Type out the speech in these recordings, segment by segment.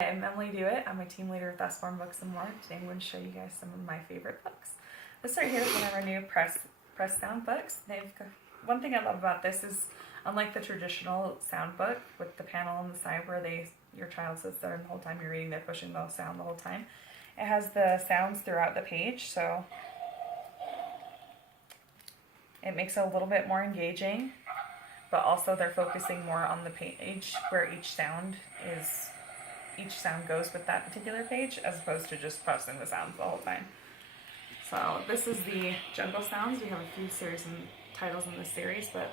I'm Emily Dewitt. I'm a team leader with Usborne Books and More. Today I'm going to show you guys some of my favorite books. This right here is one of our new press sound books. One thing I love about this is, unlike the traditional sound book with the panel on the side where your child sits there and the whole time you're reading, they're pushing the sound the whole time. It has the sounds throughout the page, so it makes it a little bit more engaging, but also they're focusing more on the page where each sound goes with that particular page, as opposed to just pressing the sounds the whole time. So this is the Jungle Sounds. We have a few series and titles in this series, but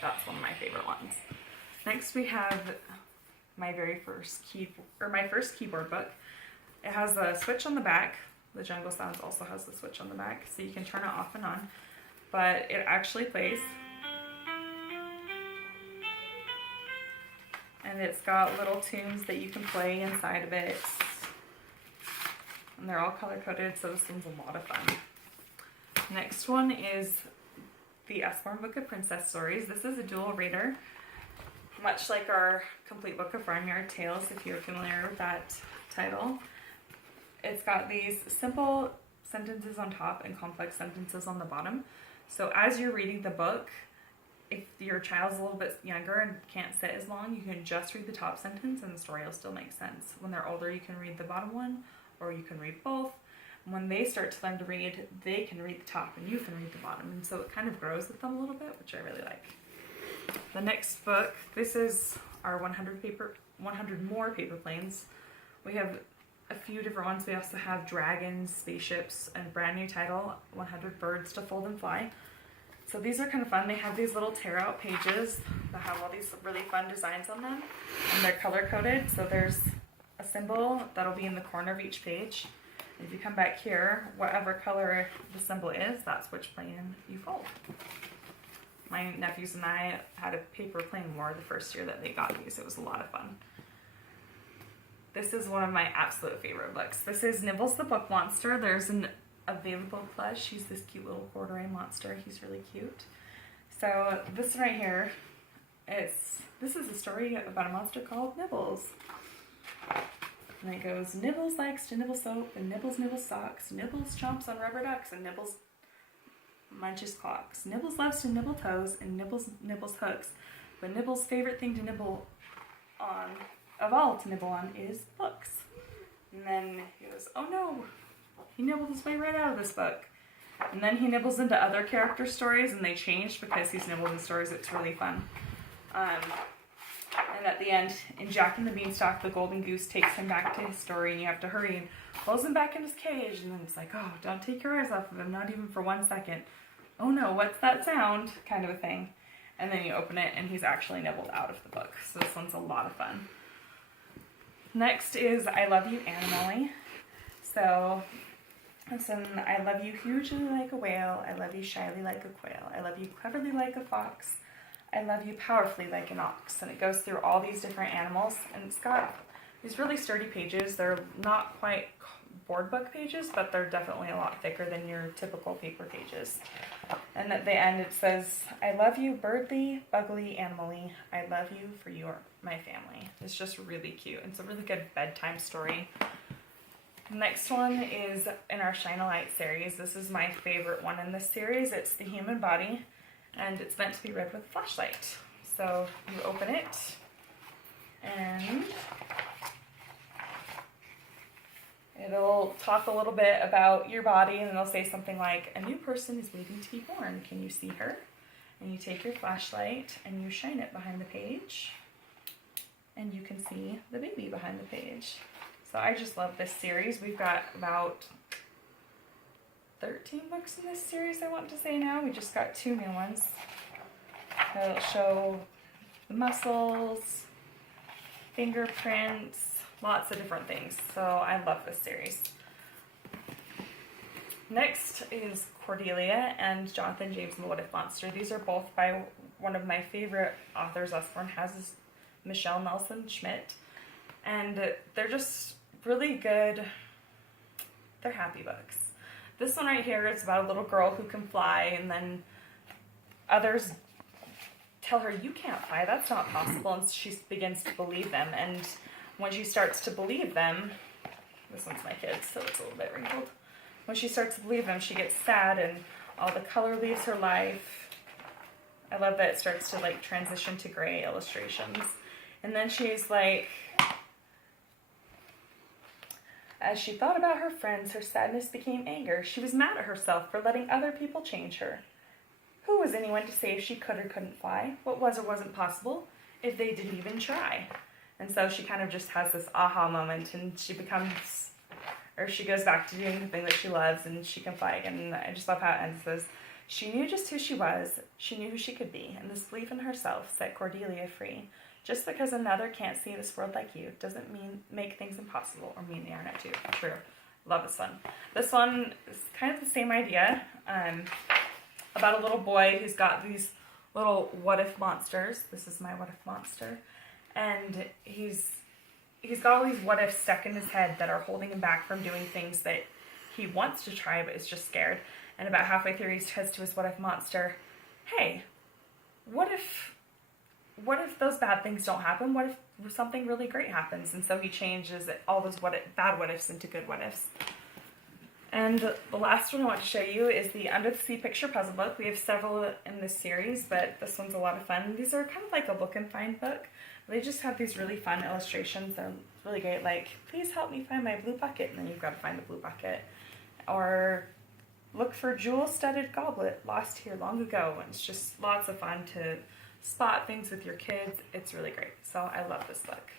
that's one of my favorite ones. Next we have my first keyboard book. It has a switch on the back. The Jungle Sounds also has the switch on the back, so you can turn it off and on, but it actually plays. And it's got little tunes that you can play inside of it. And they're all color-coded, so this one's a lot of fun. Next one is the Usborne Book of Princess Stories. This is a dual reader, much like our complete book of Farmyard Tales, if you're familiar with that title. It's got these simple sentences on top and complex sentences on the bottom. So as you're reading the book, if your child's a little bit younger and can't sit as long, you can just read the top sentence and the story will still make sense. When they're older, you can read the bottom one, or you can read both. When they start to learn to read, they can read the top and you can read the bottom. And so it kind of grows with them a little bit, which I really like. The next book, this is our 100 more paper planes. We have a few different ones. We also have dragons, spaceships, and a brand new title, 100 Birds to Fold and Fly. So these are kind of fun. They have these little tear out pages that have all these really fun designs on them, and they're color coded. So there's a symbol that'll be in the corner of each page. If you come back here, whatever color the symbol is, that's which plane you fold. My nephews and I had a paper plane war the first year that they got these. It was a lot of fun. This is one of my absolute favorite books. This is Nibbles the Book Monster. There's an available plush. He's this cute little corduroy monster. He's really cute. So this right here, this is a story about a monster called Nibbles. And it goes, Nibbles likes to nibble soap, and Nibbles nibbles socks. Nibbles chomps on rubber ducks, and Nibbles munches clocks. Nibbles loves to nibble toes, and Nibbles nibbles hooks. But Nibbles' favorite thing to nibble on, of all to nibble on, is books. And then he goes, oh no, he nibbled his way right out of this book. And then he nibbles into other character stories, and they changed because he's nibbled in stories. It's really fun. And at the end, in Jack and the Beanstalk, the golden goose takes him back to his story, and you have to hurry and pulls him back in his cage. And then it's like, oh, don't take your eyes off of him, not even for 1 second. Oh no, what's that sound? Kind of a thing. And then you open it, and he's actually nibbled out of the book. So this one's a lot of fun. Next is I Love You, Animally. So listen, I love you hugely like a whale. I love you shyly like a quail. I love you cleverly like a fox. I love you powerfully like an ox. And it goes through all these different animals. And it's got these really sturdy pages. They're not quite board book pages, but they're definitely a lot thicker than your typical paper pages. And at the end it says, I love you birdly, bugly, animally. I love you for you are my family. It's just really cute. It's a really good bedtime story. Next one is in our Shine a Light series. This is my favorite one in this series. It's the human body, and it's meant to be read with a flashlight. So you open it, and it'll talk a little bit about your body, and it'll say something like, a new person is waiting to be born. Can you see her? And you take your flashlight and you shine it behind the page, and you can see the baby behind the page. So I just love this series. We've got about 13 books in this series, I want to say now. We just got 2 new ones. It'll show the muscles, fingerprints, lots of different things. So I love this series. Next is Cordelia and Jonathan James and the What If Monster. These are both by one of my favorite authors Usborne has, is Michelle Nelson Schmidt. And they're just really good. They're happy books. This one right here is about a little girl who can fly, and then others tell her, you can't fly, that's not possible, and she begins to believe them. And when she starts to believe them, this one's my kid's, so it's a little bit wrinkled. When she starts to believe them, she gets sad and all the color leaves her life. I love that it starts to like transition to gray illustrations. And then she's like, as she thought about her friends, her sadness became anger. She was mad at herself for letting other people change her. Who was anyone to say if she could or couldn't fly? What was or wasn't possible if they didn't even try? And so she kind of just has this aha moment, and she becomes, or she goes back to doing the thing that she loves, and she can fly again. And I just love how it ends. It says, she knew just who she was, she knew who she could be, and this belief in herself set Cordelia free. Just because another can't see this world like you doesn't mean make things impossible or mean they are not too. True. Love this one. This one is kind of the same idea, about a little boy who's got these little what-if monsters. This is my what-if monster. And he's got all these what-ifs stuck in his head that are holding him back from doing things that he wants to try but is just scared. And about halfway through, he says to his what-if monster, hey, what if those bad things don't happen? What if something really great happens? And so he changes all those bad what-ifs into good what-ifs. And the last one I want to show you is the Under the Sea Picture Puzzle Book. We have several in this series, but this one's a lot of fun. These are kind of like a book and find book. They just have these really fun illustrations. They're really great, like, please help me find my blue bucket, and then you've got to find the blue bucket. Or look for jewel-studded goblet lost here long ago. And it's just lots of fun to spot things with your kids. It's really great. So I love this book.